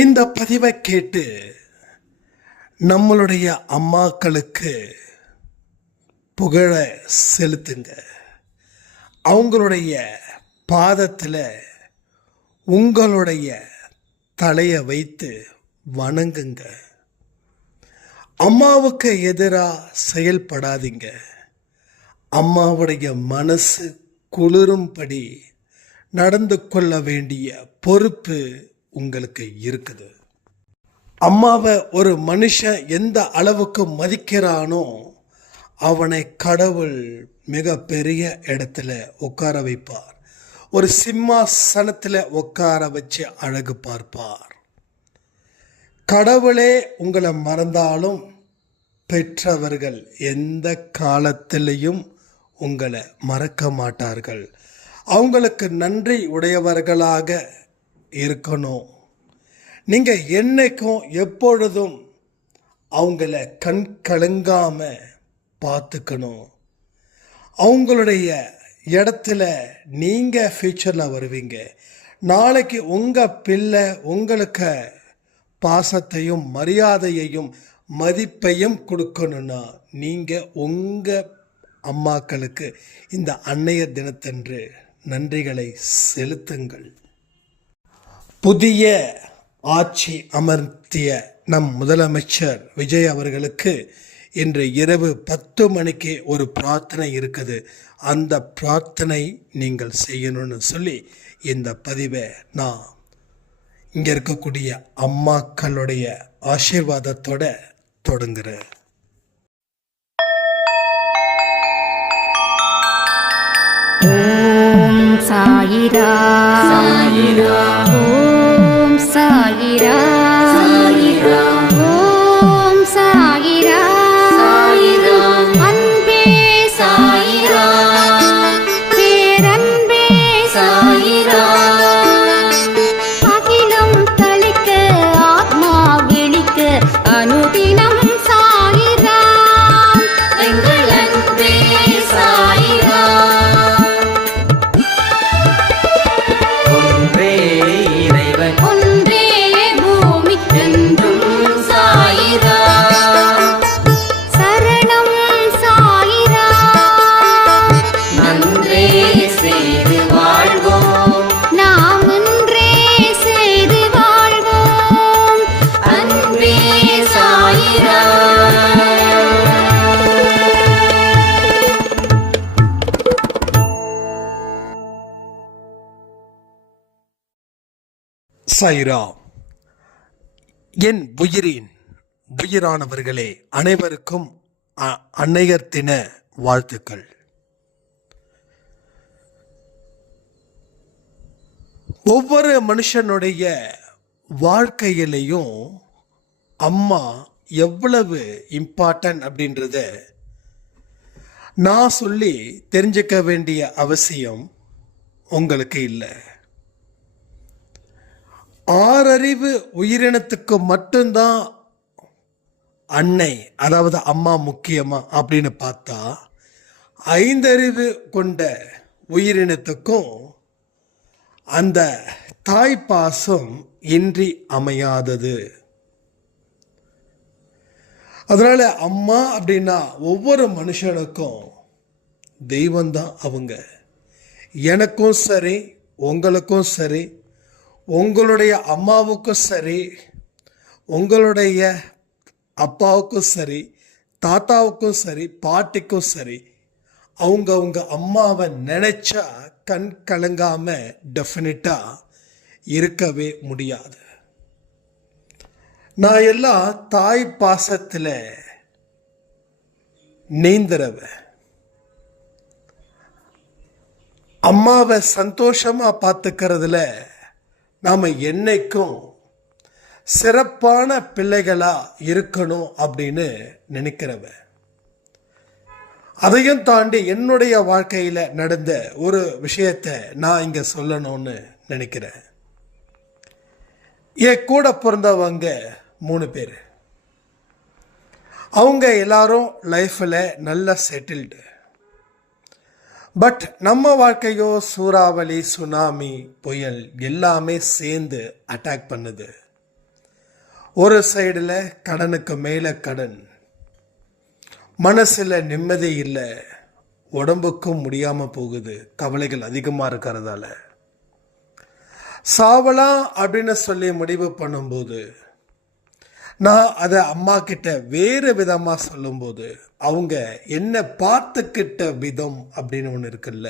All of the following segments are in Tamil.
இந்த பதிவை கேட்டு நம்மளுடைய அம்மாக்களுக்கு புகழ செலுத்துங்க. அவங்களுடைய பாதத்தில் உங்களுடைய தலையை வைத்து வணங்குங்க. அம்மாவுக்கு எதிராக செயல்படாதீங்க. அம்மாவுடைய மனசு குளிரும்படி நடந்து கொள்ள வேண்டிய பொறுப்பு உங்களுக்கு இருக்குது. அம்மாவை ஒரு மனுஷன் எந்த அளவுக்கு மதிக்கிறானோ அவனை கடவுள் மிக பெரிய இடத்துல உட்கார வைப்பார். ஒரு சிம்மாசனத்தில் உட்கார வச்சு அழகு பார்ப்பார். கடவுளே உங்களை மறந்தாலும் பெற்றவர்கள் எந்த காலத்திலையும் உங்களை மறக்க மாட்டார்கள். அவங்களுக்கு நன்றி உடையவர்களாக இருக்கணும். நீங்கள் என்னைக்கும் எப்பொழுதும் அவங்கள கண் கலங்காம பார்த்துக்கணும். அவங்களுடைய இடத்துல நீங்கள் ஃப்யூச்சரில் வருவீங்க. நாளைக்கு உங்கள் பிள்ளை உங்களுக்கு பாசத்தையும் மரியாதையையும் மதிப்பையும் கொடுக்கணும்னா நீங்கள் உங்கள் அம்மாக்களுக்கு இந்த அன்னையர் தினத்தன்று நன்றிகளை செலுத்துங்கள். புதிய ஆட்சி அமர்த்திய நம் முதலமைச்சர் விஜய் அவர்களுக்கு இன்று இரவு 10 மணிக்கு ஒரு பிரார்த்தனை இருக்குது. அந்த பிரார்த்தனை நீங்கள் செய்யணும்னு சொல்லி இந்த பதிவை நான் இங்கே இருக்கக்கூடிய அம்மாக்களுடைய ஆசீர்வாதத்தோட தொடங்குகிறேன். ஓம் சாயிரா சாயிரா, ஓம் சாயிரா சாயிரா, ஓம் சாயிரா சாயிரா, அன்பே சாயிரா, பேரன்பே சாயிரா, அகிலம் தளிக்க ஆத்மா விழிக்க அனுதினம் சாயிரா, எங்கள் அன்பே சாயிரா. சாயிராம். என் உயிரானவர்களே, அனைவருக்கும் அன்னையர் தின வாழ்த்துக்கள். ஒவ்வொரு மனுஷனுடைய வாழ்க்கையிலையும் அம்மா எவ்வளவு இம்பார்ட்டன்ட் அப்படின்றத நான் சொல்லி தெரிஞ்சுக்க வேண்டிய அவசியம் உங்களுக்கு இல்லை. 6 அறிவு உயிரினத்துக்கு மட்டும்தான் அன்னை, அதாவது அம்மா முக்கியமா அப்படின்னு பார்த்தா 5 அறிவு கொண்ட உயிரினத்துக்கும் அந்த தாய் பாசம் இன்றி அமையாதது. அதனால அம்மா அப்படின்னா ஒவ்வொரு மனுஷனுக்கும் தெய்வம்தான் அவங்க. எனக்கும் சரி, உங்களுக்கும் சரி, உங்களுடைய அம்மாவுக்கும் சரி, உங்களுடைய அப்பாவுக்கும் சரி, தாத்தாவுக்கும் சரி, பாட்டிக்கும் சரி, அவங்க அம்மாவை நினைச்சா கண் கலங்காம டெஃபினட்டாக இருக்கவே முடியாது. நான் எல்லாம் தாய் பாசத்தில் நீந்துறவன். அம்மாவை சந்தோஷமாக பார்த்துக்கிறதுல நாம் என்னைக்கும் சிறப்பான பிள்ளைகளாக இருக்கணும் அப்படின்னு நினைக்கிறவன். அதையும் தாண்டி என்னுடைய வாழ்க்கையில் நடந்த ஒரு விஷயத்தை நான் இங்கே சொல்லணும்னு நினைக்கிறேன். என் கூட பிறந்தவங்க 3 பேர். அவங்க எல்லாரும் லைஃப்பில் நல்லா செட்டில்டு. பட் நம்ம வாழ்க்கையோ சூறாவளி, சுனாமி, புயல் எல்லாமே சேர்ந்து அட்டாக் பண்ணுது. ஒரு சைடில் கடனுக்கு மேலே கடன், மனசில் நிம்மதி இல்லை, உடம்புக்கும் முடியாமல் போகுது, கவலைகள் அதிகமாக இருக்கிறதால. சாவலாம் அப்படின்னு சொல்லி முடிவு பண்ணும்போது, நான் அதை அம்மா கிட்ட வேறு விதமாக சொல்லும்போது அவங்க என்ன பார்த்துக்கிட்ட விதம் அப்படின்னு ஒன்று இருக்குல்ல,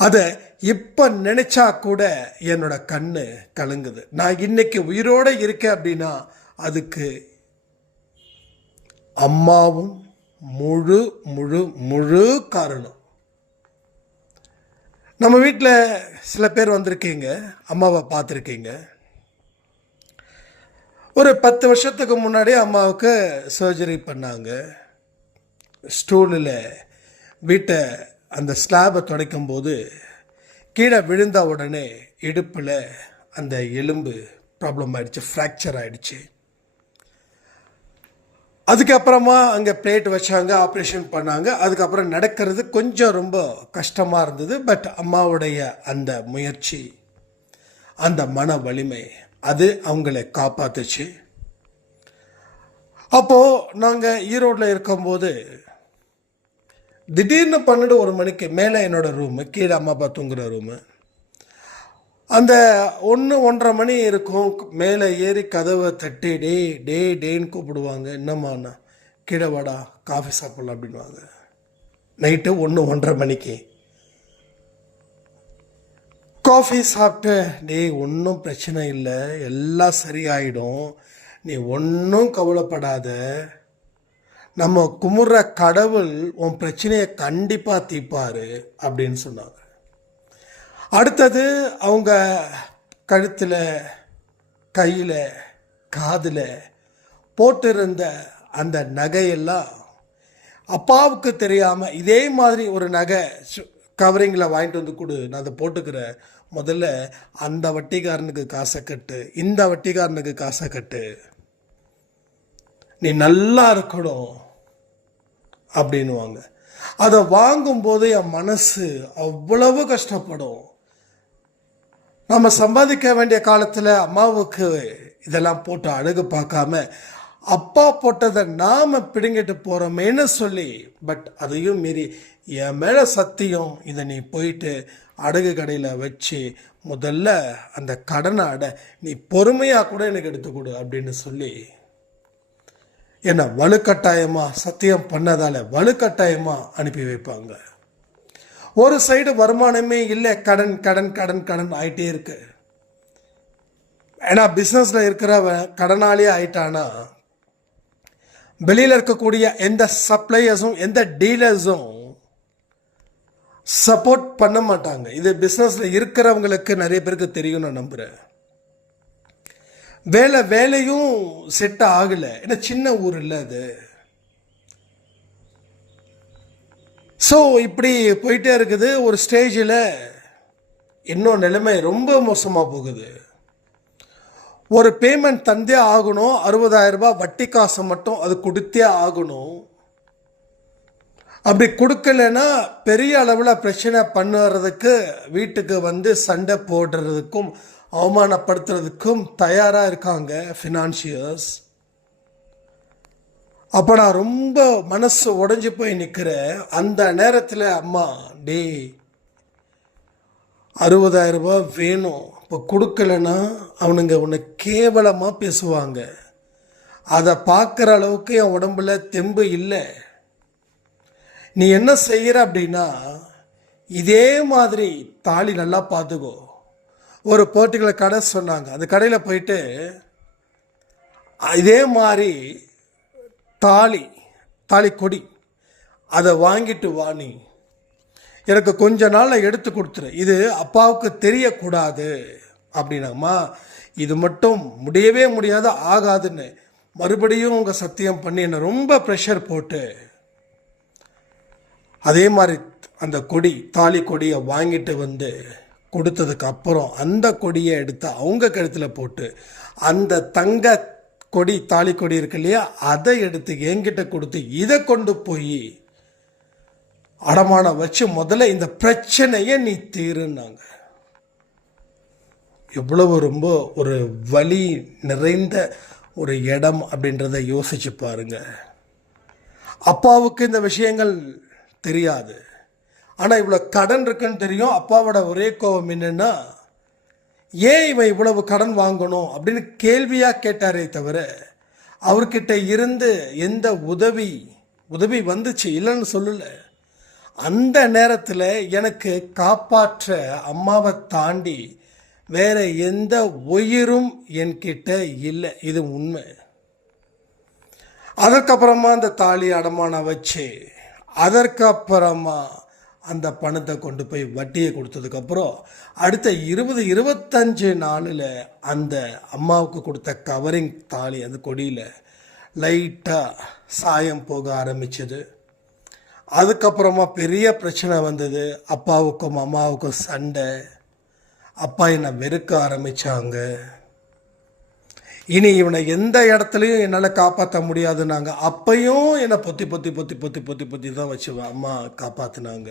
அதை இப்போ நினைச்சா கூட என்னோட கண்ணு கலங்குது. நான் இன்னைக்கு உயிரோட இருக்கேன் அப்படின்னா அதுக்கு அம்மாவும் முழு முழு முழு காரணம். நம்ம வீட்டில் சில பேர் வந்திருக்கீங்க, அம்மாவை பார்த்துருக்கீங்க. ஒரு 10 வருஷத்துக்கு முன்னாடி அம்மாவுக்கு சர்ஜரி பண்ணாங்க. ஸ்டூலில் வீட்டை அந்த ஸ்லாபை துடைக்கும் போது கீழே விழுந்த உடனே இடுப்பில் அந்த எலும்பு ப்ராப்ளம் ஆயிடுச்சு, ஃப்ராக்சர் ஆயிடுச்சு. அதுக்கப்புறமா அங்கே பிளேட் வச்சாங்க, ஆப்ரேஷன் பண்ணாங்க. அதுக்கப்புறம் நடக்கிறது கொஞ்சம் ரொம்ப கஷ்டமாக இருந்தது. பட் அம்மாவுடைய அந்த முயற்சி, அந்த மன வலிமை, அது அவங்களை காப்பாத்துச்சு. அப்போது நாங்கள் ஈரோட்டில் இருக்கும்போது திடீர்னு 12-1 மணிக்கு மேலே என்னோட ரூமு, கீழே அம்மா அப்பா தூங்குற ரூமு, அந்த 1-1:30 மணி இருக்கும். மேலே ஏறி கதவை தட்டி டேன்னு கூப்பிடுவாங்க. என்னம்மாண்ணா, கீழே வாடா காஃபி சாப்பிட்லாம் அப்படின்வாங்க. நைட்டு 1-1:30 மணிக்கு காஃபி சாப்பிட்டு, ஒன்றும் பிரச்சனை இல்லை, எல்லாம் சரியாயிடும், நீ ஒன்றும் கவலைப்படாத, நம்ம குமுற கடவுள் உன் பிரச்சனையை கண்டிப்பாக தீர்ப்பாரு அப்படின்னு சொன்னாங்க. அடுத்தது அவங்க கழுத்தில், கையில், காதில் போட்டிருந்த அந்த நகையெல்லாம் அப்பாவுக்கு தெரியாமல் இதே மாதிரி ஒரு நகை கவரிங்கில் வாங்கிட்டு வந்து கொடு, நான் அதை போட்டுக்கிறேன், முதல்ல அந்த வட்டிக்காரனுக்கு காசை கட்டு, இந்த வட்டிக்காரனுக்கு காசை கட்டு, நீ நல்லா இருக்கணும் அப்படின்வாங்க. அதை வாங்கும்போது என் மனசு அவ்வளவு கஷ்டப்படும். நம்ம சம்பாதிக்க வேண்டிய காலத்தில் அம்மாவுக்கு இதெல்லாம் போட்டு அழகு பார்க்காம அப்பா போட்டதை நாம் பிடுங்கிட்டு போகிறோமேன்னு சொல்லி, பட் அதையும் மீறி என் மேலே சத்தியம், இதை நீ போயிட்டு அடகு கடையில் வச்சு முதல்ல அந்த கடனை நீ பொறுமையாக கூட எனக்கு எடுத்துக்கொடு அப்படின்னு சொல்லி என்னை வலுக்கட்டாயமாக சத்தியம் பண்ணதால் வலுக்கட்டாயமாக அனுப்பி வைப்பாங்க. ஒரு சைடு வருமானமே இல்லை, கடன் கடன் கடன் கடன் ஆகிட்டே இருக்கு. ஏன்னா பிஸ்னஸில் இருக்கிறவன் கடனாளியே ஆயிட்டானா வெளியில் இருக்கக்கூடிய எந்த சப்ளையர்ஸும் எந்த டீலர்ஸும் சப்போர்ட் பண்ண மாட்டாங்க. இது பிஸ்னஸில் இருக்கிறவங்களுக்கு நிறைய பேருக்கு தெரியும், நான் நம்புகிறேன். வேலையும் செட் ஆகலை, ஏன்னா சின்ன ஊர் இல்லை அது. ஸோ இப்படி போயிட்டே இருக்குது. ஒரு ஸ்டேஜில் இன்னும் நிலைமை ரொம்ப மோசமாக போகுது. ஒரு பேமெண்ட் தந்தே ஆகணும், 60,000 ரூபாய் வட்டி காசை மட்டும் அது கொடுத்தே ஆகணும். அப்படி கொடுக்கலன்னா பெரிய அளவில் பிரச்சனை பண்ணுறதுக்கு, வீட்டுக்கு வந்து சண்டை போடுறதுக்கும் அவமானப்படுத்துறதுக்கும் தயாராக இருக்காங்க ஃபினான்ஷியர்ஸ். அப்போ நான் ரொம்ப மனசு உடஞ்சி போய் நிற்கிறேன். அந்த நேரத்தில் அம்மா, 60,000 ரூபாய் வேணும், இப்போ கொடுக்கலன்னா அவனுங்க உன்னை கேவலமாக பேசுவாங்க, அதை பார்க்குற அளவுக்கு என் உடம்புல தெம்பு இல்லை, நீ என்ன செய்கிற அப்படின்னா இதே மாதிரி தாலி நல்லா பார்த்துக்கோ. ஒரு பர்டிகுலர் கடை சொன்னாங்க, அந்த கடையில் போயிட்டு இதே மாதிரி தாலி கொடி அதை வாங்கிட்டு வா, நீ எனக்கு கொஞ்ச நாளில் எடுத்து கொடுத்துரு, இது அப்பாவுக்கு தெரியக்கூடாது அப்படின்னாம்மா. இது மட்டும் முடியவே முடியாது, ஆகாதுன்னு மறுபடியும் உங்கள் சத்தியம் பண்ணி என்னை ரொம்ப ப்ரெஷர் போட்டு அதே மாதிரி அந்த தாலி கொடியை வாங்கிட்டு வந்து கொடுத்ததுக்கு அப்புறம் அந்த கொடியை எடுத்து அவங்க கழுத்தில் போட்டு அந்த தங்க தாலி கொடி இருக்கு இல்லையா, அதை எடுத்து என்கிட்ட கொடுத்து இதை கொண்டு போய் அடமானம் வச்சு முதல்ல இந்த பிரச்சனையை நீ தீருன்னாங்க. எவ்வளவு ரொம்ப ஒரு வலி நிறைந்த ஒரு இடம் அப்படின்றத யோசிச்சு பாருங்க. அப்பாவுக்கு இந்த விஷயங்கள் தெரியாது, ஆனால் இவ்வளோ கடன் இருக்குன்னு தெரியும். அப்பாவோட ஒரே கோபம் என்னன்னா, ஏன் இவன் இவ்வளவு கடன் வாங்கணும் அப்படின்னு கேள்வியாக கேட்டாரே தவிர அவர்கிட்ட இருந்து எந்த உதவி வந்துச்சு இல்லைன்னு சொல்லலை. அந்த நேரத்தில் எனக்கு காப்பாற்ற அம்மாவை தாண்டி வேற எந்த உயிரும் என்கிட்ட இல்லை. இது உண்மை. அதற்கப்புறமா அந்த தாலி அடமானம் வச்சு அதற்கப்புறமா அந்த பணத்தை கொண்டு போய் வட்டியை கொடுத்ததுக்கப்புறம் அடுத்த 20-25 நாளில் அந்த அம்மாவுக்கு கொடுத்த கவரிங் தாலி அந்த கொடியில் லைட்டாக சாயம் போக ஆரம்பிச்சது. அதுக்கப்புறமா பெரிய பிரச்சனை வந்தது. அப்பாவுக்கும் அம்மாவுக்கும் சண்டை. அப்பா என்னை வெறுக்க ஆரம்பித்தாங்க. இனி இவனை எந்த இடத்துலையும் என்னால் காப்பாற்ற முடியாதுன்னாங்க. அப்பையும் என்னை பொத்தி தான் வச்சு அம்மா காப்பாற்றினாங்க.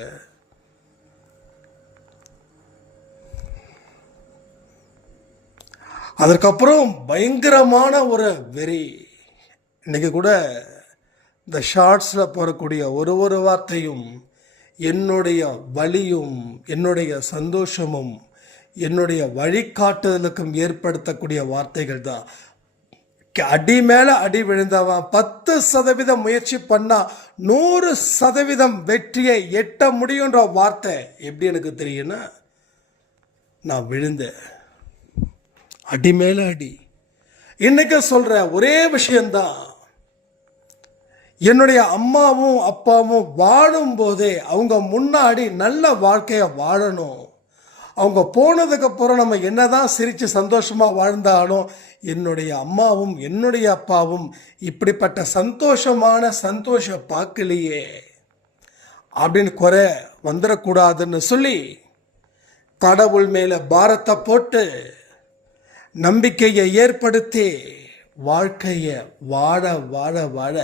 அதற்கப்புறம் பயங்கரமான ஒரு வெறி. இன்னைக்கு கூட இந்த ஷார்ட்ஸில் போகக்கூடிய ஒரு வார்த்தையும் என்னுடைய வலியும் என்னுடைய சந்தோஷமும் என்னுடைய வழிகாட்டுதலுக்கும் ஏற்படுத்தக்கூடிய வார்த்தைகள் தான். அடி மேலே அடி விழுந்தவன் 10% முயற்சி பண்ணா 100% வெற்றியை எட்ட முடியுன்ற வார்த்தை எப்படி எனக்கு தெரியும்னா, நான் விழுந்தேன் அடி மேலே அடி. இன்னைக்கு சொல்ற ஒரே விஷயம்தான், என்னுடைய அம்மாவும் அப்பாவும் வாழும் போதே அவங்க முன்னாடி நல்ல வாழ்க்கையை வாழணும். அவங்க போனதுக்கு அப்புறம் நம்ம என்னதான் சிரித்து சந்தோஷமாக வாழ்ந்தாலும் என்னுடைய அம்மாவும் என்னுடைய அப்பாவும் இப்படிப்பட்ட சந்தோஷம் பார்க்கலையே அப்படின்னு குறை வந்துடக்கூடாதுன்னு சொல்லி கடவுள் மேலே பாரத்தை போட்டு நம்பிக்கையை ஏற்படுத்தி வாழ்க்கையை வாழ வாழ வாழ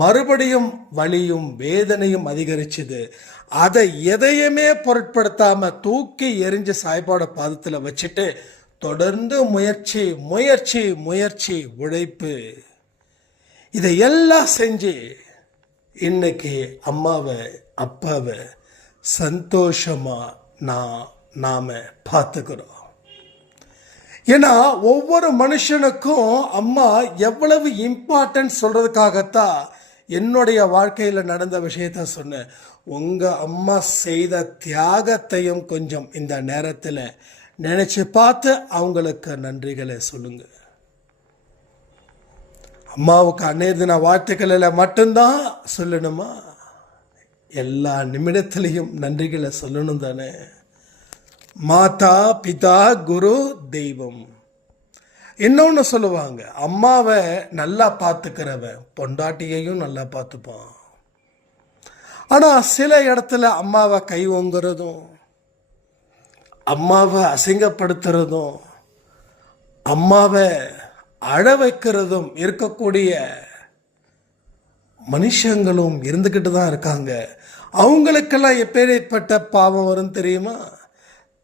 மறுபடியும் வலியும் வேதனையும் அதிகரிச்சுது. அதை எதையுமே பொருட்படுத்தாம தூக்கி எரிஞ்சு சாய்பாட பாதத்தில் வச்சுட்டு தொடர்ந்து முயற்சி முயற்சி முயற்சி உழைப்பு இதையெல்லாம் செஞ்சு இன்னைக்கு அம்மாவை அப்பாவை சந்தோஷமா நாம பார்த்துக்கிறோம். ஏன்னா ஒவ்வொரு மனுஷனுக்கும் அம்மா எவ்வளவு இம்பார்ட்டன்ட் சொல்றதுக்காகத்தான் என்னுடைய வாழ்க்கையில் நடந்த விஷயத்த சொன்னேன். உங்கள் அம்மா செய்த தியாகத்தையும் கொஞ்சம் இந்த நேரத்தில் நினச்சி பார்த்து அவங்களுக்கு நன்றிகளை சொல்லுங்க. அம்மாவுக்கு அன்னைய தின வாழ்த்துக்களில் மட்டும்தான் சொல்லணுமா? எல்லா நிமிடத்திலையும் நன்றிகளை சொல்லணும் தானே? மாதா பிதா குரு தெய்வம். இன்னொன்று சொல்லுவாங்க, அம்மாவை நல்லா பார்த்துக்கிறவன் பொண்டாட்டியையும் நல்லா பார்த்துப்பான். ஆனால் சில இடத்துல அம்மாவை கை ஓங்குறதும் அம்மாவை அசிங்கப்படுத்துறதும் அம்மாவை அழ வைக்கிறதும் இருக்கக்கூடிய மனுஷங்களும் இருந்துக்கிட்டு தான் இருக்காங்க. அவங்களுக்கெல்லாம் எப்பேற்பட்ட பாவம் வரும் தெரியுமா?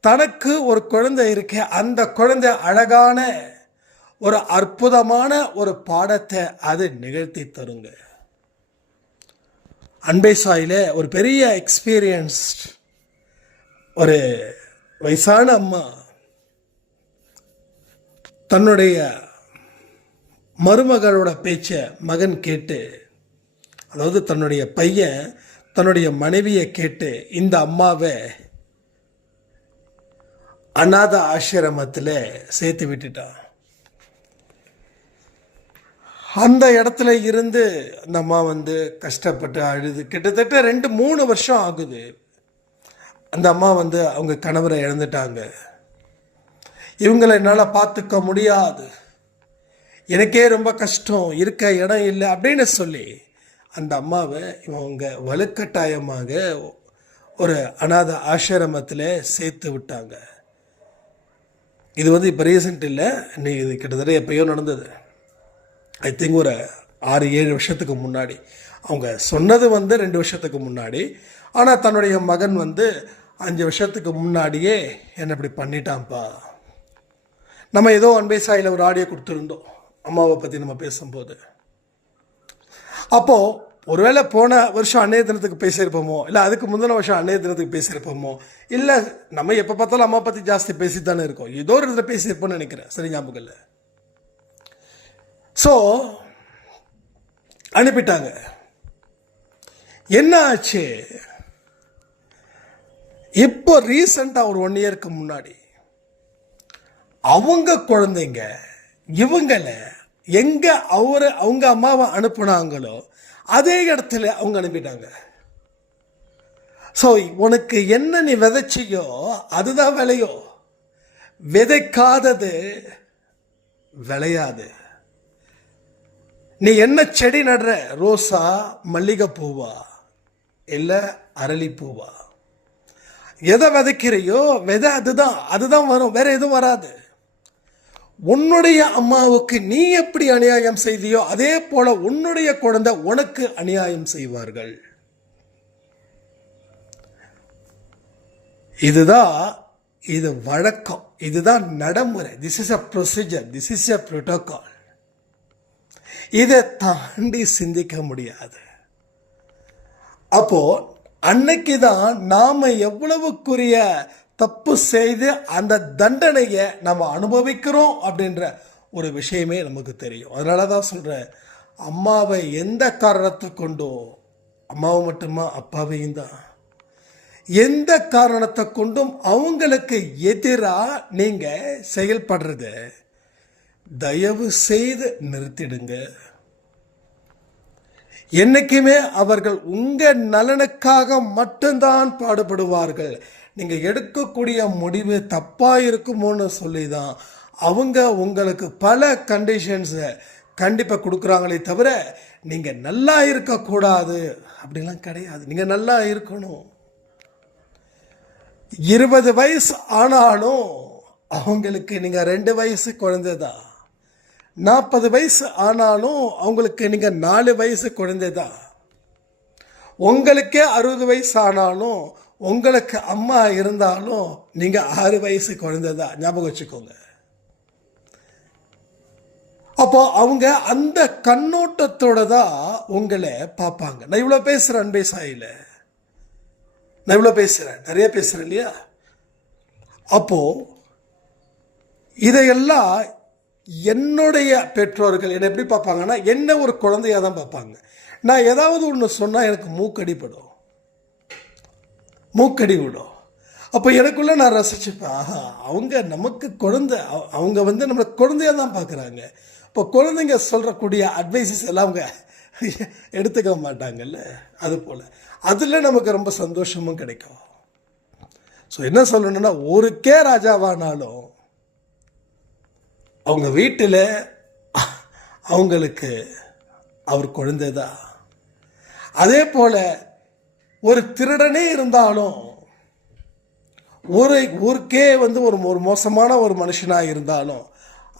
தனக்கு ஒரு குழந்தை இருக்க, அந்த குழந்தை அழகான ஒரு அற்புதமான ஒரு பாடத்தை அது நிகழ்த்தி தருங்க. அன்பே சாயில ஒரு பெரிய எக்ஸ்பீரியன்ஸ் ஒரு வயசான அம்மா தன்னுடைய மருமகளோட பேச்ச மகன் கேட்டு, அதாவது தன்னுடைய பையன் தன்னுடைய மனைவியை கேட்டு இந்த அம்மாவை அநாத ஆசிரமத்தில் சேர்த்து விட்டுட்டான். அந்த இடத்துல இருந்து அந்த அம்மா கஷ்டப்பட்டு அழுது கிட்டத்தட்ட 2-3 வருஷம் ஆகுது. அந்த அம்மா அவங்க கணவரை இழந்துட்டாங்க. இவங்களை என்னால் பார்த்துக்க முடியாது, எனக்கே ரொம்ப கஷ்டம், இருக்க இடம் இல்லை அப்படின்னு சொல்லி அந்த அம்மாவை இவங்க வலுக்கட்டாயமாக ஒரு அநாத ஆசிரமத்தில் சேர்த்து விட்டாங்க. இது இப்போ ரீசெண்ட் இல்லை, இன்னைக்கு இது கிட்டத்தட்ட எப்பயோ நடந்தது. ஐ திங்க் ஒரு 6-7 வருஷத்துக்கு முன்னாடி. அவங்க சொன்னது 2 வருஷத்துக்கு முன்னாடி. ஆனால் தன்னுடைய மகன் 5 வருஷத்துக்கு முன்னாடியே என்னை இப்படி பண்ணிட்டான்ப்பா நம்ம ஏதோ அன்பே சாயில் ஒரு ஆடியோ கொடுத்துருந்தோம் அம்மாவை பற்றி நம்ம பேசும்போது. அப்போது ஒருவேளை போன வருஷம் அன்னைய தினத்துக்கு பேசியிருப்போமோ, இல்லை அதுக்கு முந்தின வருஷம் அன்னைய தினத்துக்கு பேசியிருப்போமோ, இல்லை நம்ம எப்போ பார்த்தாலும் அம்மா பற்றி ஜாஸ்தி பேசி தானே இருக்கோம், ஏதோ ஒரு இதில் பேசியிருப்போம்னு நினைக்கிறேன், சரி ஞாபகம் இல்லை. ஸோ அனுப்பிட்டாங்க. என்ன ஆச்சு, இப்போ ரீசண்டாக ஒரு 1 இயருக்கு முன்னாடி அவங்க குழந்தைங்க இவங்களை எங்க அவங்க அம்மாவை அனுப்புனாங்களோ அதே இடத்துல அவங்க அனுப்பிட்டாங்க. ஸோ உனக்கு என்ன நீ விதைச்சியோ அதுதான் விளையோ, விதைக்காதது விளையாது. நீ என்ன செடி நடுற, ரோசா, மல்லிகைப்பூவா இல்லை அரளிப்பூவா, எதை விதைக்கிறையோ விதை அதுதான் வரும், வேற எதுவும் வராது. உன்னுடைய அம்மாவுக்கு நீ எப்படி அநியாயம் செய்தியோ அதே போல உன்னுடைய குழந்தை உனக்கு அநியாயம் செய்வார்கள். இது வழக்கம், இதுதான் நடைமுறை. This is a procedure, this is a protocol. இதை தாண்டி சிந்திக்க முடியாது. அப்போ அன்னைக்கு தான் நாம எவ்வளவுக்குரிய தப்பு செய்து அந்த தண்டனையை நம்ம அனுபவிக்கிறோம் அப்படின்ற ஒரு விஷயமே நமக்கு தெரியும். அதனால தான் சொல்கிறேன், அம்மாவை எந்த காரணத்தை கொண்டோ, அம்மாவை மட்டுமா அப்பாவையும் தான், எந்த காரணத்தை கொண்டும் அவங்களுக்கு எதிராக நீங்கள் செயல்படுறத தயவு செய்து நிறுத்திடுங்க. என்னைக்குமே அவர்கள் உங்கள் நலனுக்காக மட்டும்தான் பாடுபடுவார்கள். நீங்கள் எடுக்கக்கூடிய முடிவு தப்பாக இருக்குமோன்னு சொல்லி தான் அவங்க உங்களுக்கு பல கண்டிஷன்ஸை கண்டிப்பாக கொடுக்குறாங்களே தவிர நீங்கள் நல்லா இருக்கக்கூடாது அப்படிலாம் கிடையாது. நீங்கள் நல்லா இருக்கணும். 20 வயசு ஆனாலும் அவங்களுக்கு நீங்கள் 2 வயசு குழந்தை தான். 40 வயசு ஆனாலும் அவங்களுக்கு நீங்கள் 4 வயசு குழந்தை தான். உங்களுக்கே 60 வயசு ஆனாலும் உங்களுக்கு அம்மா இருந்தாலும் நீங்கள் 6 வயசு குழந்தை தான், ஞாபகம் வச்சுக்கோங்க. அப்போ அவங்க அந்த கண்ணோட்டத்தோட தான் உங்களை பார்ப்பாங்க. நான் இவ்வளோ பேசுகிறேன் அன்பே சாயில, நான் இவ்வளோ பேசுகிறேன், நிறைய பேசுகிறேன் இல்லையா? அப்போ இதையெல்லாம் என்னுடைய பெற்றோர்கள் என்னை எப்படி பார்ப்பாங்கன்னா, என்ன ஒரு குழந்தையாக தான் பார்ப்பாங்க. நான் ஏதாவது ஒன்று சொன்னால் எனக்கு மூக்கடி விடும். அப்போ எனக்குள்ளே நான் ரசிச்சுப்பேன், ஆஹா அவங்க நமக்கு குழந்தை, அவங்க நம்மளை குழந்தையாக தான் பார்க்குறாங்க. இப்போ குழந்தைங்க சொல்கிறக்கூடிய அட்வைசஸ் எல்லாம் அவங்க எடுத்துக்க மாட்டாங்கல்ல, அது போல் அதில் நமக்கு ரொம்ப சந்தோஷமும் கிடைக்கும். ஸோ என்ன சொல்லணும்னா, ஊருக்கே ராஜாவானாலும் அவங்க வீட்டில் அவங்களுக்கு அவர் குழந்தை தான். அதே போல் ஒரு திருடனே இருந்தாலும், ஊருக்கே ஒரு மோசமான ஒரு மனுஷனாக இருந்தாலும்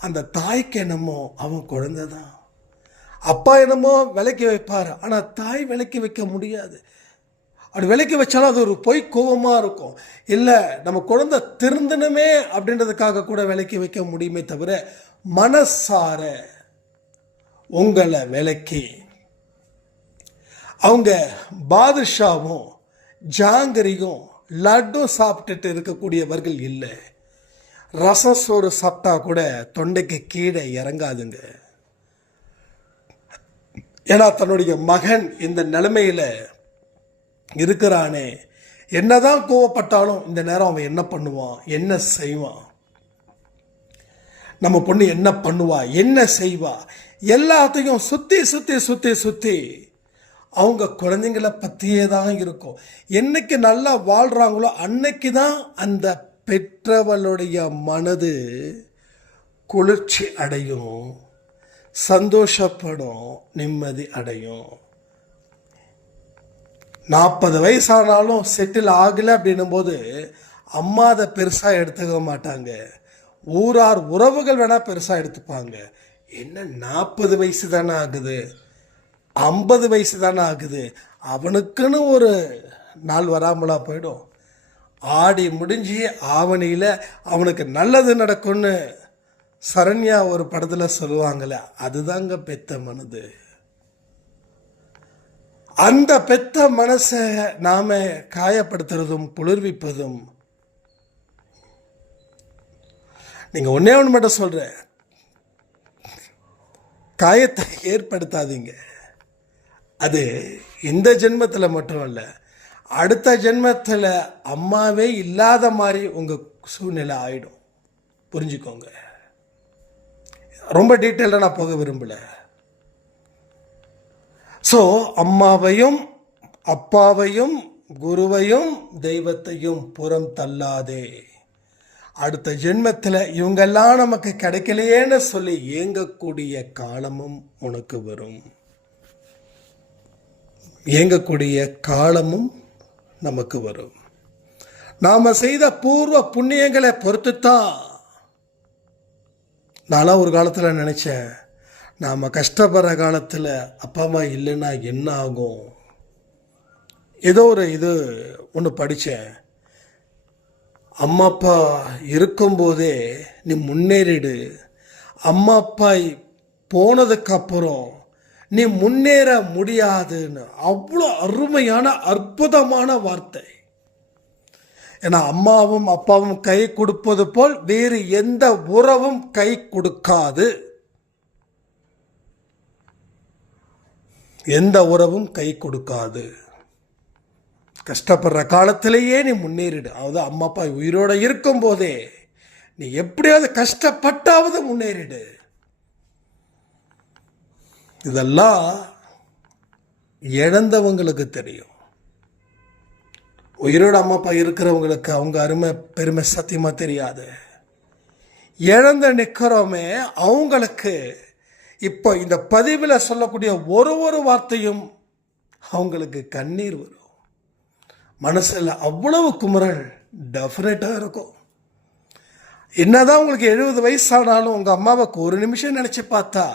அந்த தாய்க்கு என்னமோ அவன் குழந்தை தான். அப்பா என்னமோ விலைக்கு வைப்பார், ஆனால் தாய் விலைக்கு வைக்க முடியாது. அப்படி விலைக்கு வச்சாலும் அது ஒரு பொய் கோபமாக இருக்கும். இல்லை நம்ம குழந்தை திருந்தணுமே அப்படின்றதுக்காக கூட விலைக்கு வைக்க முடியுமே தவிர மனசார உங்களை விலைக்கு அவங்க பாதுஷாவும் ஜாங்கிரியும் லட்டும் சாப்பிட்டுட்டு இருக்கக்கூடியவர்கள் இல்லை. ரசம் சோறு சாப்பிட்டா கூட தொண்டைக்கு கீழே இறங்காதுங்க. ஏன்னா தன்னுடைய மகன் இந்த நிலைமையில் இருக்கிறானே, என்னதான் கோவப்பட்டாலும் இந்த நேரம் அவன் என்ன பண்ணுவான், என்ன செய்வான், நம்ம பொண்ணு என்ன பண்ணுவா, என்ன செய்வா, எல்லாத்தையும் சுற்றி சுற்றி சுற்றி சுற்றி அவங்க குழந்தைங்களை பற்றியே தான் இருக்கும். என்னைக்கு நல்லா வாழ்கிறாங்களோ அன்னைக்கு தான் அந்த பெற்றவளுடைய மனது குளிர்ச்சி அடையும், சந்தோஷப்படும், நிம்மதி அடையும். 40 வயசானாலும் செட்டில் ஆகலை அப்படின்னும் போது அம்மா அதை பெருசாக எடுத்துக்க மாட்டாங்க. ஊரார் உறவுகள் வேணால் பெருசாக எடுத்துப்பாங்க. என்ன 40 வயசு தானே ஆகுது, 50 வயசு தானே ஆகுது, அவனுக்குன்னு ஒரு நாள் வராமலா போயிடும். ஆடி முடிஞ்சு ஆவணியில் அவனுக்கு நல்லது நடக்கும்னு சரண்யா ஒரு படத்துல சொல்லுவாங்கல்ல, அதுதாங்க பெத்த மனது. அந்த பெத்த மனசை நாம காயப்படுத்துறதும் குளிர்விப்பதும். நீங்க ஒன்னே ஒன்று மட்டும் சொல்றேன், காயத்தை ஏற்படுத்தாதீங்க. அது இந்த ஜென்மத்தில் மட்டும் இல்லை, அடுத்த ஜென்மத்தில் அம்மாவே இல்லாத மாதிரி உங்க சூழ்நிலை ஆயிடும். புரிஞ்சுக்கோங்க. ரொம்ப டீட்டெயிலாக நான் போக விரும்பல. ஸோ அம்மாவையும் அப்பாவையும் குருவையும் தெய்வத்தையும் புறம் தள்ளாதே. அடுத்த ஜென்மத்தில் இவங்கெல்லாம் நமக்கு கிடைக்கலையேன்னு சொல்லி ஏங்கக்கூடிய காலமும் உனக்கு வரும். ஏங்கக்கூடிய காலமும் நமக்கு வரும். நாம செய்த பூர்வ புண்ணியங்களை பொறுத்துத்தான். நான்லாம் ஒரு காலத்தில் நினச்சேன், நாம் கஷ்டப்படுற காலத்தில் அப்பா அம்மா இல்லைன்னா என்ன ஆகும். ஏதோ ஒரு இது ஒன்று படித்தேன், அம்மா அப்பா இருக்கும்போதே நீ முன்னேறிடு, அம்மா அப்பா போனதுக்கப்புறம் நீ முன்னேற முடியாதுன்னு. அவ்வளோ அருமையான அற்புதமான வார்த்தை. ஏன்னா அம்மாவும் அப்பாவும் கை கொடுப்பது போல் வேறு எந்த உறவும் கை கொடுக்காது. எந்த உறவும் கை கொடுக்காது. கஷ்டப்படுற காலத்திலேயே நீ முன்னேறிடு. அதாவது அம்மா அப்பா உயிரோட இருக்கும் போதே நீ எப்படியாவது கஷ்டப்பட்டாவது முன்னேறிடு. இதெல்லாம் இழந்தவங்களுக்கு தெரியும். உயிரோட அம்மா அப்பா இருக்கிறவங்களுக்கு அவங்க அருமை பெருமை சத்தியமா தெரியாது. இழந்து நிற்கிறோமே அவங்களுக்கு இப்போ இந்த பதிவில் சொல்லக்கூடிய ஒரு வார்த்தையும் அவங்களுக்கு கண்ணீர் வரும். மனசில் அவ்வளவு குமுறல் டெஃபினட்டாக இருக்கும். என்னதான் உங்களுக்கு 70 வயசானாலும் உங்கள் அம்மாவுக்கு ஒரு நிமிஷம் நினச்சி பார்த்தா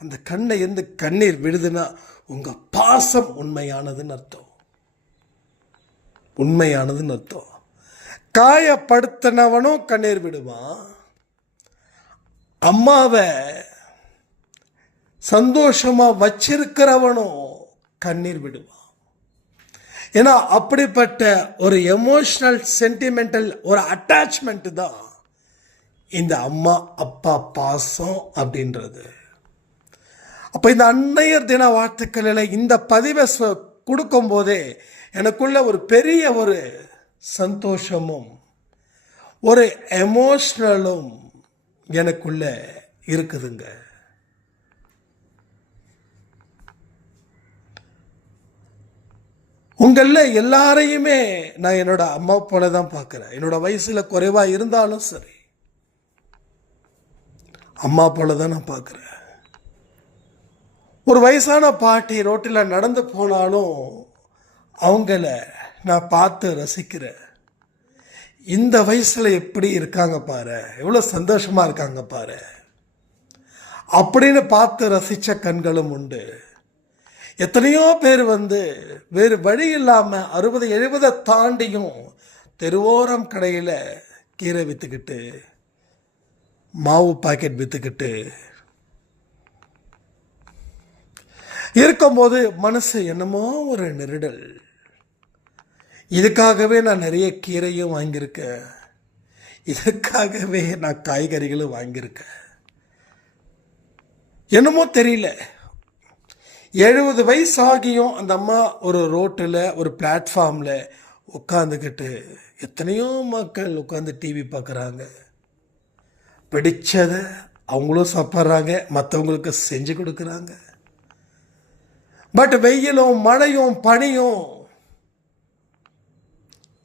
அந்த கண்ணை எந்த கண்ணீர் விடுதுன்னா உங்கள் பாசம் உண்மையானதுன்னு அர்த்தம். உண்மையானதுன்னு அர்த்தம். காயப்படுத்தினவனும் கண்ணீர் விடுவான், அம்மாவை சந்தோஷமா வச்சிருக்கிறவனும் கண்ணீர் விடுவான். ஏன்னா அப்படிப்பட்ட ஒரு எமோஷனல் சென்டிமெண்டல் ஒரு அட்டாச்மெண்ட் தான் இந்த அம்மா அப்பா பாசம் அப்படின்றது. அப்போ இந்த அன்னையர் தின வாழ்த்துக்களில் இந்த பதிவை கொடுக்கும் போதே எனக்குள்ள ஒரு பெரிய ஒரு சந்தோஷமும் ஒரு எமோஷனலும் எனக்குள்ள இருக்குதுங்க. உங்களில் எல்லாரையுமே நான் என்னோட அம்மா போல தான் பார்க்குறேன். என்னோட வயசில் குறைவாக இருந்தாலும் சரி அம்மா போல தான் நான் பார்க்குறேன். ஒரு வயசான பாட்டி ரோட்டில் நடந்து போனாலும் அவங்கள நான் பார்த்து ரசிக்கிறேன். இந்த வயசில் எப்படி இருக்காங்க பாரு, எவ்வளோ சந்தோஷமாக இருக்காங்க பாரு அப்படின்னு பார்த்து ரசித்த கண்களும் உண்டு. எத்தனையோ பேர் வேறு வழி இல்லாமல் 60-70 தாண்டியும் தெருவோரம் கடையில் கீரை விற்றுக்கிட்டு மாவு பாக்கெட் விற்றுக்கிட்டு இருக்கும்போது மனசு என்னமோ ஒரு நெருடல். இதுக்காகவே நான் நிறைய கீரையும் வாங்கியிருக்கேன், இதுக்காகவே நான் காய்கறிகளும் வாங்கியிருக்கேன். என்னமோ தெரியல, 70 வயசு ஆகியும் அந்த அம்மா ஒரு ரோட்டில் ஒரு பிளாட்ஃபார்மில் உட்காந்துக்கிட்டு எத்தனையோ மக்கள் உட்காந்து டிவி பார்க்குறாங்க. பிடிச்சதை அவங்களும் சாப்பிட்றாங்க, மற்றவங்களுக்கு செஞ்சு கொடுக்குறாங்க. பட் வெயிலும் மழையும் பனியும்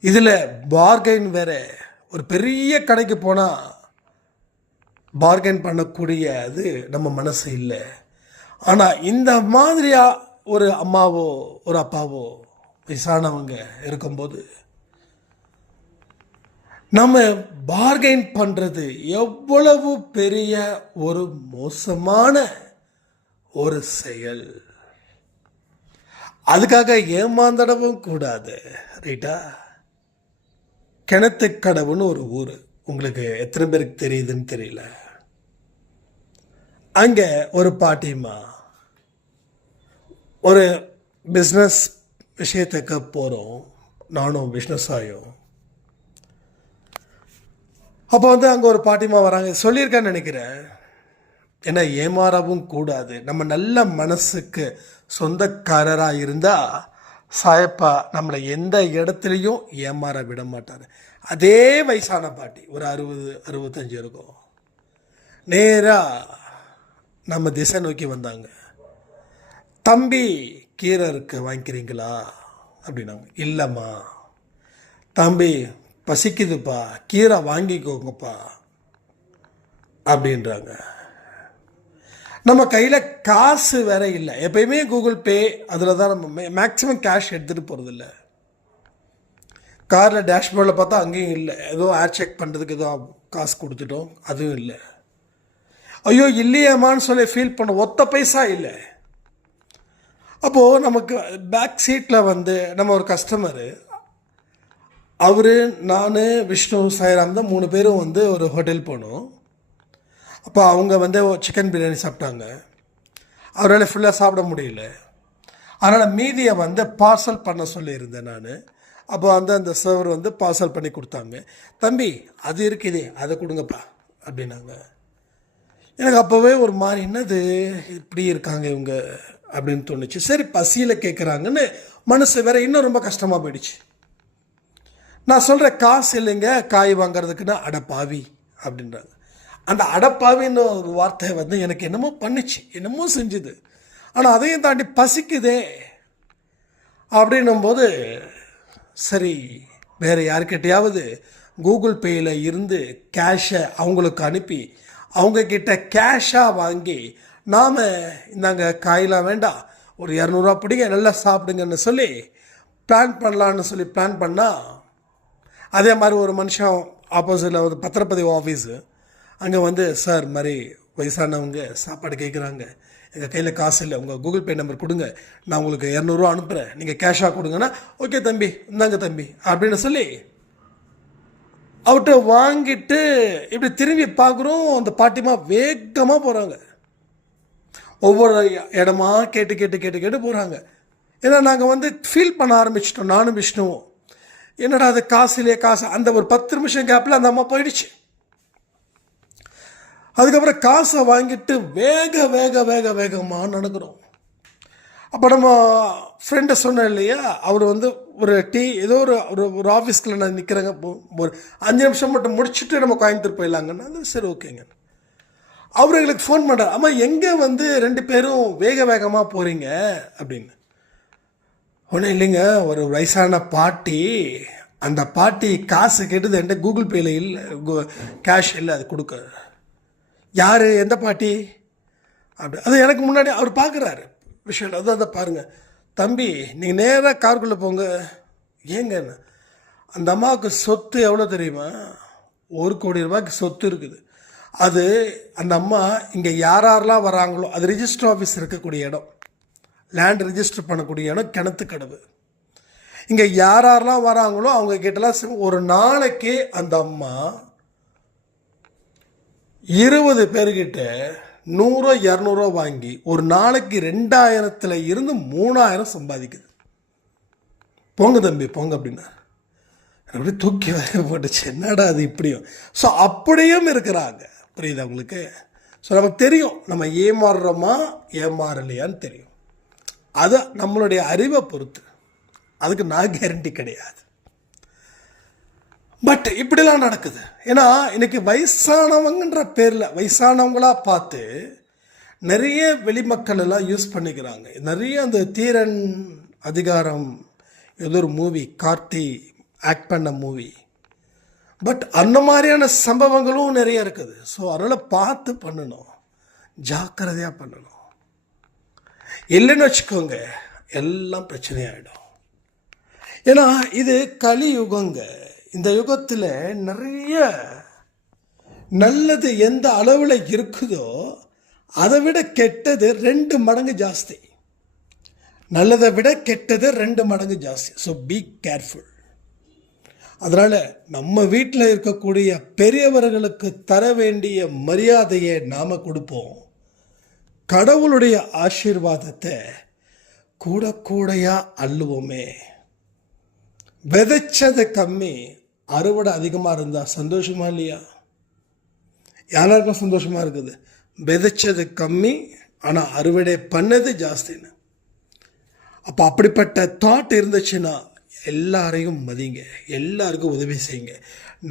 இதில் பார்கெயின் வேற. ஒரு பெரிய கடைக்கு போனால் பார்கெயின் பண்ணக்கூடிய அது நம்ம மனசு இல்லை. ஆனால் இந்த மாதிரியா ஒரு அம்மாவோ ஒரு அப்பாவோ வயசானவங்க இருக்கும்போது நம்ம பார்கெயின் பண்ணுறது எவ்வளவு பெரிய ஒரு மோசமான ஒரு செயல். அதுக்காக ஏமாந்தடவும் கூடாது, ரைட்டா? கிணத்து கடவுன்னு ஒரு ஊர், உங்களுக்கு எத்தனை பேருக்கு தெரியுதுன்னு தெரியல. அங்கே ஒரு பாட்டிமா ஒரு பிஸ்னஸ் விஷயத்துக்கு போகிறோம், நானும் பிஸ்னஸ் ஆகியும். அப்போ வந்து அங்கே ஒரு பாட்டிமா வராங்க, சொல்லியிருக்கான்னு நினைக்கிறேன். ஏன்னா ஏமாறவும் கூடாது. நம்ம நல்ல மனசுக்கு சொந்தக்காரராக இருந்தால் சாயப்பா நம்மளை எந்த இடத்துலையும் ஏமாற விட மாட்டார். அதே வயசான பாட்டி, ஒரு 60-65 இருக்கும். நேராக நம்ம திசை நோக்கி வந்தாங்க. தம்பி கீரை இருக்கு, வாங்கிக்கிறீங்களா அப்படின்னாங்க. இல்லைம்மா. தம்பி பசிக்குதுப்பா, கீரை வாங்கிக்கோங்கப்பா அப்படின்றாங்க. நம்ம கையில் காசு வேற இல்லை. எப்பயுமே கூகுள் பே அதில் தான் நம்ம மேக்ஸிமம் கேஷ் எடுத்துகிட்டு போகிறதில்ல. காரில் டேஷ்போர்டில் பார்த்தா அங்கேயும் இல்லை. ஏதோ ஏர் செக் பண்ணுறதுக்கு ஏதோ காசு கொடுத்துட்டோம், அதுவும் இல்லை. ஐயோ இல்லையேம்மான்னு சொல்லி ஃபீல் பண்ண ஒத்த பைசா இல்லை. அப்போது நமக்கு பேக் சீட்டில் வந்து நம்ம ஒரு கஸ்டமரு, அவர், நான், விஷ்ணு, சாய்ராம் தான் 3 பேரும் வந்து ஒரு ஹோட்டல் போனோம். அப்போ அவங்க வந்து சிக்கன் பிரியாணி சாப்பிட்டாங்க. அவரால் ஃபுல்லாக சாப்பிட முடியல. அதனால் மீதியை வந்து பார்சல் பண்ண சொல்லியிருந்தேன் நான். அப்போ வந்து அந்த சர்வர் வந்து பார்சல் பண்ணி கொடுத்தாங்க. தம்பி அது இருக்குது, அதை கொடுங்கப்பா அப்படின்னாங்க. எனக்கு அப்போவே ஒரு மாதிரி, என்னது இப்படி இருக்காங்க இவங்க அப்படின்னு தோணுச்சு. சரி பசியில் கேட்குறாங்கன்னு மனசு வேற இன்னும் ரொம்ப கஷ்டமாக போயிடுச்சு. நான் சொல்கிறேன், காசு இல்லைங்க காய் வாங்கிறதுக்குன்னா அடப்பாவி அப்படின்றாங்க. அந்த அடப்பாவின்னு ஒரு வார்த்தை வந்து எனக்கு என்னமோ பண்ணிச்சு, என்னமோ செஞ்சுது. ஆனால் அதையும் தாண்டி பசிக்குதே அப்படின்னும்போது, சரி வேறு யாருக்கிட்டையாவது கூகுள் பேயில் இருந்து கேஷை அவங்களுக்கு அனுப்பி அவங்கக்கிட்ட கேஷாக வாங்கி நாம் இந்தாங்க காயெலாம் வேண்டாம், ஒரு 200 பிடிங்க, நல்லா சாப்பிடுங்கன்னு சொல்லி பிளான் பண்ணலான்னு சொல்லி பிளான் பண்ணால், அதே மாதிரி ஒரு மனுஷன் ஆப்போசிட்டில் ஒரு பத்திரப்பதிவு ஆஃபீஸு அங்கே வந்து, சார் மாதிரி வயசானவங்க சாப்பாடு கேட்குறாங்க, எங்கள் கையில் காசு இல்லை, உங்கள் கூகுள் பே நம்பர் கொடுங்க, நான் உங்களுக்கு 200 அனுப்புகிறேன், நீங்கள் கேஷாக கொடுங்கன்னா, ஓகே தம்பி இந்தாங்க தம்பி அப்படின்னு சொல்லி அவர்கிட்ட வாங்கிட்டு இப்படி திரும்பி பார்க்குறோம். அந்த பாட்டிமா வேகமாக போகிறாங்க. ஒவ்வொரு இடமா கேட்டு கேட்டு கேட்டு கேட்டு போகிறாங்க. ஏன்னா நாங்கள் வந்து ஃபீல் பண்ண ஆரம்பிச்சிட்டோம், நானும் விஷ்ணுவும். என்னடா அது காசு இல்லையே காசு. அந்த ஒரு 10 நிமிஷம் கேப்பில் அந்த அம்மா போயிடுச்சு. அதுக்கப்புறம் காசை வாங்கிட்டு வேக வேக வேக வேகமாக நடக்கிறோம். அப்போ நம்ம ஃப்ரெண்டை சொன்னேன் இல்லையா, அவர் வந்து ஒரு ஏதோ ஒரு ஆஃபீஸ்கில் நான் நிற்கிறேங்க, ஒரு 5 நிமிஷம் மட்டும் முடிச்சுட்டு நம்ம கோயம்புத்தூர் போயிடலாங்கன்னா, சரி ஓகேங்க. அவர் எங்களுக்கு ஃபோன் பண்ணுறார், அம்மா எங்கே வந்து 2 பேரும் வேக வேகமாக போகிறீங்க அப்படின்னு. ஒன்றும் இல்லைங்க, ஒரு வயசான பாட்டி, அந்த பாட்டி காசு கேட்டது என்கிட்ட கூகுள் பேயில் இல்லை, கேஷ் இல்லை, அது கொடுக்க. யார், எந்த பாட்டி அப்படி? அது எனக்கு முன்னாடி அவர் பார்க்குறாரு விஷயம். அதை பாருங்கள் தம்பி, நீங்கள் நேராக காருக்குள்ளே போங்க. ஏங்க, அந்த அம்மாவுக்கு சொத்து எவ்வளோ தெரியுமா? 1 கோடி ரூபாய்க்கு சொத்து இருக்குது. அது அந்த அம்மா இங்கே யாரெல்லாம் வராங்களோ, அது ரிஜிஸ்டர் ஆஃபீஸ் இருக்கக்கூடிய இடம், லேண்ட் ரிஜிஸ்டர் பண்ணக்கூடிய இடம் கிணத்துக்கடவு. இங்கே யாரெல்லாம் வராங்களோ அவங்க கிட்டலாம் ஒரு நாளைக்கு அந்த அம்மா 20 பேர்கிட்ட 100-200 வாங்கி ஒரு நாளைக்கு 2000 இருந்து 3000 சம்பாதிக்குது. போங்க தம்பி போங்க அப்படின்னா அப்படி தூக்கி போட்டுச்சு. என்னடா அது இப்படியும். ஸோ அப்படியும் இருக்கிறாங்க, புரியுது அவங்களுக்கு? ஸோ நமக்கு தெரியும் நம்ம ஏமாறுறோமா ஏமாறலையான்னு தெரியும். அது நம்மளுடைய அறிவை பொறுத்து, அதுக்கு நான் கேரண்டி கிடையாது. பட் இப்படிலாம் நடக்குது. ஏன்னா இன்னைக்கு வயசானவங்கன்ற பேரில் வயசானவங்களாக பார்த்து நிறைய வெளிமக்கள் எல்லாம் யூஸ் பண்ணிக்கிறாங்க. நிறைய அந்த தீரன் அதிகாரம் ஏதோ ஒரு மூவி, கார்த்தி ஆக்ட் பண்ண மூவி. பட் அந்த மாதிரியான சம்பவங்களும் நிறைய இருக்குது. ஸோ அதனால் பார்த்து பண்ணணும், ஜாக்கிரதையாக பண்ணணும். இல்லைன்னு வச்சுக்கோங்க எல்லாம் பிரச்சனையாயிடும். ஏன்னா இது கலியுகங்க. இந்த யுகத்தில் நிறைய நல்லது எந்த அளவில் இருக்குதோ அதை விட கெட்டது 2 மடங்கு ஜாஸ்தி. நல்லதை விட கெட்டது 2 மடங்கு ஜாஸ்தி. So be careful. அதனால் நம்ம வீட்டில் இருக்கக்கூடிய பெரியவர்களுக்கு தர வேண்டிய மரியாதையை நாம் கொடுப்போம். கடவுளுடைய ஆசீர்வாதத்தை கூட கூடையா அள்ளுவோமே. விதைச்சது கம்மி, அறுவடை அதிகமாக இருந்தால் சந்தோஷமா இல்லையா? யாருக்கும் சந்தோஷமா இருக்குது? விதைச்சது கம்மி ஆனால் அறுவடை பண்ணது ஜாஸ்தின்னு. அப்போ அப்படிப்பட்ட தாட் இருந்துச்சுன்னா எல்லாரையும் மதிங்க, எல்லாருக்கும் உதவி செய்யுங்க,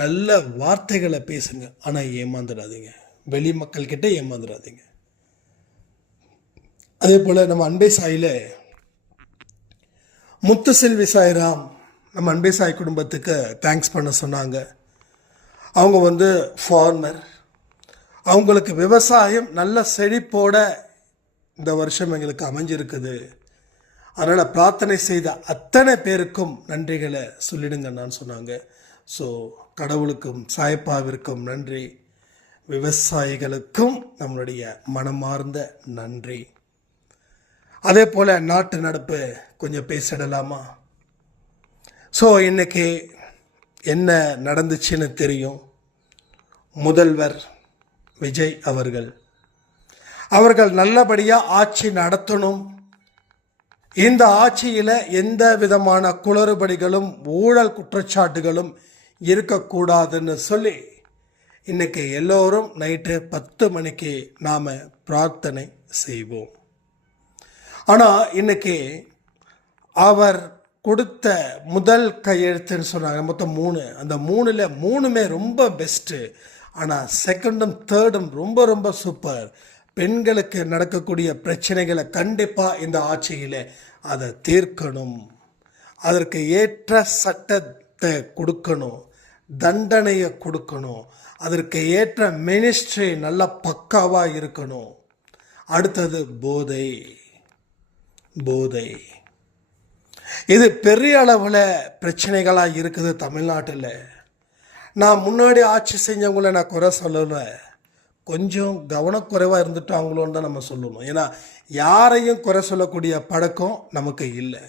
நல்ல வார்த்தைகளை பேசுங்க. ஆனால் ஏமாந்துடாதீங்க, வெளி மக்கள்கிட்ட ஏமாந்துடாதீங்க. அதே போல் நம்ம அன்பே சாயில் முத்துசெல்வி சாய்ராம் நம்ம அன்பே சாய் குடும்பத்துக்கு தேங்க்ஸ் பண்ண சொன்னாங்க. அவங்க ஃபார்மர், அவங்களுக்கு விவசாயம் நல்ல செழிப்போட இந்த வருஷம் எங்களுக்கு அமைஞ்சிருக்குது. அதனால் பிரார்த்தனை செய்த அத்தனை பேருக்கும் நன்றிகளை சொல்லிடுங்கன்னு சொன்னாங்க. ஸோ கடவுளுக்கும் சாயப்பாவிற்கும் நன்றி, விவசாயிகளுக்கும் நம்மளுடைய மனமார்ந்த நன்றி. அதே போல் நாட்டு நடப்பு கொஞ்சம் பேசிடலாமா? ஸோ இன்னைக்கு என்ன நடந்துச்சுன்னு தெரியும். முதல்வர் விஜய் அவர்கள் நல்லபடியாக ஆட்சி நடத்தணும், இந்த ஆட்சியில் எந்த விதமான குளறுபடிகளும் ஊழல் குற்றச்சாட்டுகளும் இருக்கக்கூடாதுன்னு சொல்லி இன்னைக்கு எல்லோரும் நைட்டு 10 மணிக்கு நாம் பிரார்த்தனை செய்வோம். ஆனால் இன்னைக்கு அவர் கொடுத்த முதல் கையெழுத்துன்னு சொன்னாங்க, மொத்தம் 3. அந்த 3ல் 3மே ரொம்ப பெஸ்ட்டு. ஆனால் செகண்டும் தேர்டும் ரொம்ப ரொம்ப சூப்பர். பெண்களுக்கு நடக்கக்கூடிய பிரச்சனைகளை கண்டிப்பாக இந்த ஆட்சியில் அதை தீர்க்கணும், அதற்கு ஏற்ற சட்டத்தை கொடுக்கணும், தண்டனையை கொடுக்கணும், அதற்கு ஏற்ற மினிஸ்ட்ரி நல்ல பக்காவாக இருக்கணும். அடுத்தது போதை. இது பெரிய அளவில் பிரச்சனைகளாக இருக்குது தமிழ்நாட்டில். நான் முன்னாடி ஆட்சி செஞ்சவங்கள நான் குறை சொல்லலை, கொஞ்சம் கவனக்குறைவாக இருந்துட்டாங்களோன்னு தான் நம்ம சொல்லணும். ஏன்னா யாரையும் குறை சொல்லக்கூடிய பழக்கம் நமக்கு இல்லை.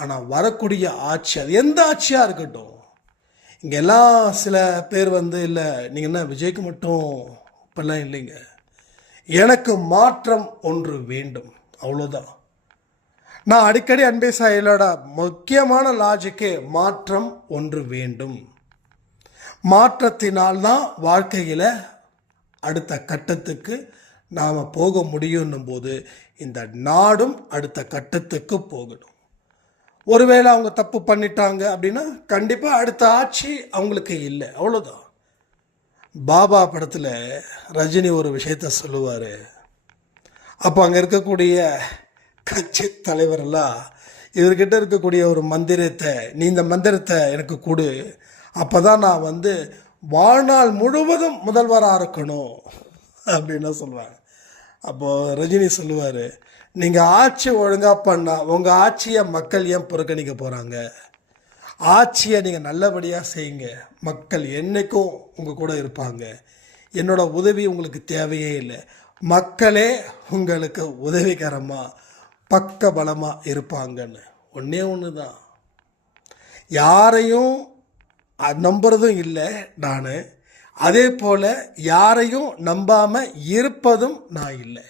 ஆனால் வரக்கூடிய ஆட்சி, அது எந்த ஆட்சியாக இருக்கட்டும், இங்கெல்லாம் சில பேர் இல்லை நீங்கள் என்ன விஜய்க்கு மட்டும் இப்பெல்லாம் இல்லைங்க, எனக்கு மாற்றம் ஒன்று வேண்டும், அவ்வளோதான். நான் அடிக்கடி அன்பே சாயலோட முக்கியமான லாஜிக்கே மாற்றம் ஒன்று வேண்டும். மாற்றத்தினால்தான் வாழ்க்கையில் அடுத்த கட்டத்துக்கு நாம் போக முடியும்னும் போது இந்த நாடும் அடுத்த கட்டத்துக்கு போகணும். ஒருவேளை அவங்க தப்பு பண்ணிட்டாங்க அப்படின்னா கண்டிப்பாக அடுத்த ஆட்சி அவங்களுக்கு இல்லை, அவ்வளோதான். பாபா படத்தில் ரஜினி ஒரு விஷயத்த சொல்லுவார். அப்போ அங்கே இருக்கக்கூடிய கட்சி தலைவரெல்லாம் இவர்கிட்ட இருக்கக்கூடிய ஒரு மந்திரத்தை, நீ இந்த மந்திரத்தை எனக்கு கொடு, அப்போ தான் நான் வாழ்நாள் முழுவதும் முதல்வராக இருக்கணும் அப்படின்னு சொல்லுவாங்க. அப்போது ரஜினி சொல்லுவார், நீங்கள் ஆட்சி ஒழுங்காக பண்ணால் உங்கள் ஆட்சியை மக்கள் ஏன் புறக்கணிக்க போகிறாங்க? ஆட்சியை நீங்கள் நல்லபடியாக செய்யுங்க, மக்கள் என்றைக்கும் உங்கள் கூட இருப்பாங்க, என்னோட உதவி உங்களுக்கு தேவையே இல்லை, மக்களே உங்களுக்கு உதவிகரமாக பக்க பலமாக இருப்பாங்கன்னு. ஒன்று தான், யாரையும் நம்புறதும் இல்லை நான், அதே போல் யாரையும் நம்பாமல் இருப்பதும் நான் இல்லை.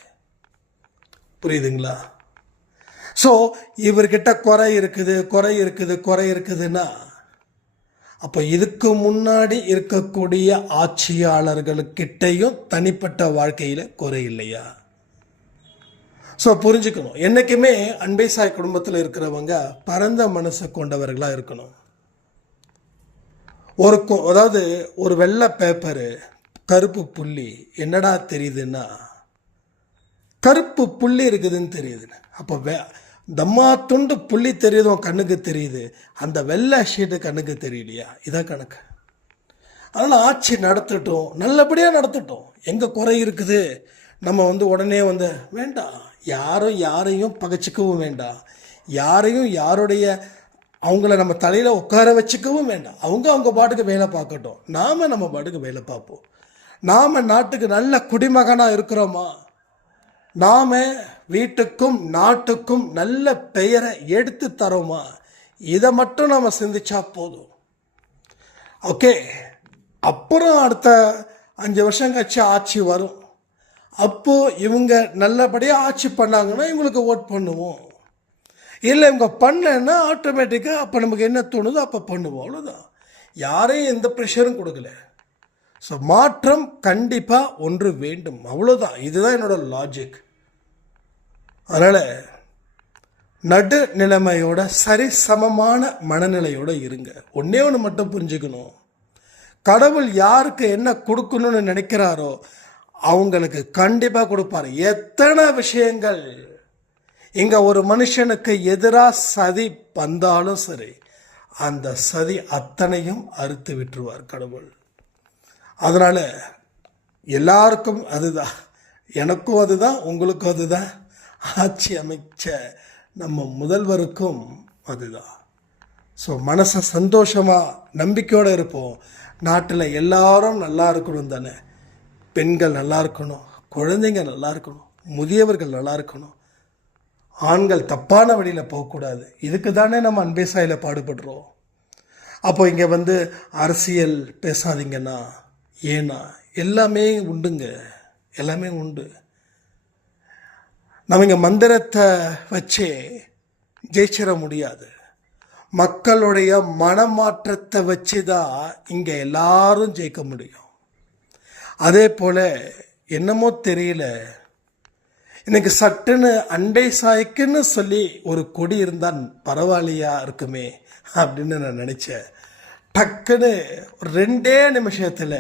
புரியுதுங்களா? ஸோ இவர்கிட்ட குறை இருக்குதுன்னா அப்போ இதுக்கு முன்னாடி இருக்கக்கூடிய ஆட்சியாளர்களுக்கிட்டையும் தனிப்பட்ட வாழ்க்கையில் குறை இல்லையா? ஸோ புரிஞ்சுக்கணும், என்றைக்குமே அன்பே சாய் குடும்பத்தில் இருக்கிறவங்க பரந்த மனசை கொண்டவர்களாக இருக்கணும். அதாவது ஒரு வெள்ளை பேப்பரு கருப்பு புள்ளி என்னடா தெரியுதுன்னா கருப்பு புள்ளி இருக்குதுன்னு தெரியுதுன்னு. அப்போ தம்மா துண்டு புள்ளி தெரியுது, கண்ணுக்கு தெரியுது, அந்த வெள்ளை ஷீட்டு கண்ணுக்கு தெரியலையா? இதான் கணக்கு. அதனால் ஆட்சி நடத்தட்டும், நல்லபடியாக நடத்தட்டும். எங்கே குறை இருக்குது நம்ம உடனே வேண்டாம், யாரையும் பகைச்சிக்கவும் வேண்டாம், யாருடைய அவங்கள நம்ம தலையில் உட்கார வச்சுக்கவும் வேண்டாம். அவங்க பாட்டுக்கு வேலை பார்க்கட்டும், நாம் நம்ம பாட்டுக்கு வேலை பார்ப்போம். நாம் நாட்டுக்கு நல்ல குடிமகனாக இருக்கிறோமா? நாம் வீட்டுக்கும் நாட்டுக்கும் நல்ல பெயரை எடுத்து தரோமா? இதை மட்டும் நாம் சிந்திச்சா போதும். ஓகே, அப்புறம் அடுத்த 5 வருஷம் கழிச்சு ஆட்சி வரும். அப்போது இவங்க நல்லபடியாக ஆட்சி பண்ணாங்கன்னா இவங்களுக்கு ஓட் பண்ணுவோம். இல்லை இவங்க பண்ணலைன்னா ஆட்டோமேட்டிக்காக அப்போ நமக்கு என்ன தோணுதோ அப்போ பண்ணுவோம். அவ்வளோதான். யாரையும் எந்த ப்ரெஷரும் கொடுக்கல. ஸோ மாற்றம் கண்டிப்பாக ஒன்று வேண்டும். அவ்வளோதான். இதுதான் என்னோட லாஜிக். அதனால் நடுநிலைமையோட சரிசமமான மனநிலையோடு இருங்க. ஒன்றே ஒன்று மட்டும் புரிஞ்சுக்கணும். கடவுள் யாருக்கு என்ன கொடுக்கணும்னு நினைக்கிறாரோ அவங்களுக்கு கண்டிப்பாக கொடுப்பாரு. எத்தனை விஷயங்கள் இங்கே ஒரு மனுஷனுக்கு எதிராக சதி வந்தாலும் சரி, அந்த சதி அத்தனையும் அறுத்து விட்டுருவார் கடவுள். அதனால் எல்லாருக்கும் அதுதான், எனக்கும் அதுதான், உங்களுக்கும் அதுதான், ஆட்சி அமைச்ச நம்ம முதல்வருக்கும் அதுதான். ஸோ மனசை சந்தோஷமாக நம்பிக்கையோடு இருப்போம். நாட்டில் எல்லாரும் நல்லா இருக்கணும் தானே. பெண்கள் நல்லா இருக்கணும், குழந்தைங்க நல்லா இருக்கணும், முதியவர்கள் நல்லா இருக்கணும், ஆண்கள் தப்பான வழியில் போகக்கூடாது. இதுக்கு தானே நம்ம அன்பே சாயில் பாடுபடுறோம். அப்போ இங்கே வந்து அரசியல் பேசாதீங்கன்னா ஏன்னா எல்லாமே உண்டுங்க, எல்லாமே உண்டு. நம்ம இங்கே மந்திரத்தை வச்சே ஜெயிச்சிட முடியாது. மக்களுடைய மனமாற்றத்தை வச்சு தான் இங்கே எல்லாரும் ஜெயிக்க முடியும். அதே போல் என்னமோ தெரியல, எனக்கு சட்டுன்னு அண்டை சாய்க்குன்னு சொல்லி ஒரு கொடி இருந்தால் பரவாயில்லையா இருக்குமே அப்படின்னு நான் நினச்சேன். டக்குன்னு ஒரு 2 நிமிஷத்தில்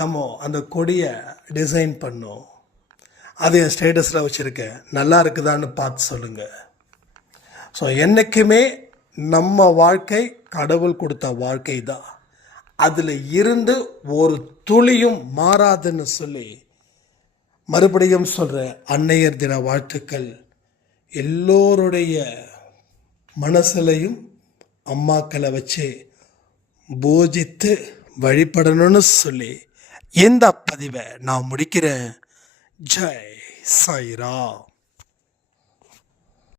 நம்ம அந்த கொடியை டிசைன் பண்ணோம். அது என் ஸ்டேட்டஸில் வச்சுருக்கேன். நல்லா இருக்குதான்னு பார்த்து சொல்லுங்கள். ஸோ என்றைக்குமே நம்ம வாழ்க்கை கடவுள் கொடுத்த வாழ்க்கை தான். அதில் இருந்து ஒரு துளியும் மாறாதுன்னு சொல்லி மறுபடியும் சொல்கிற அன்னையர் தின வாழ்த்துக்கள். எல்லோருடைய மனசுலையும் அம்மாக்களை வச்சு பூஜித்து வழிபடணும்னு சொல்லி இந்த பதிவை நான் முடிக்கிறேன். ஜெய் சாய்ராம்.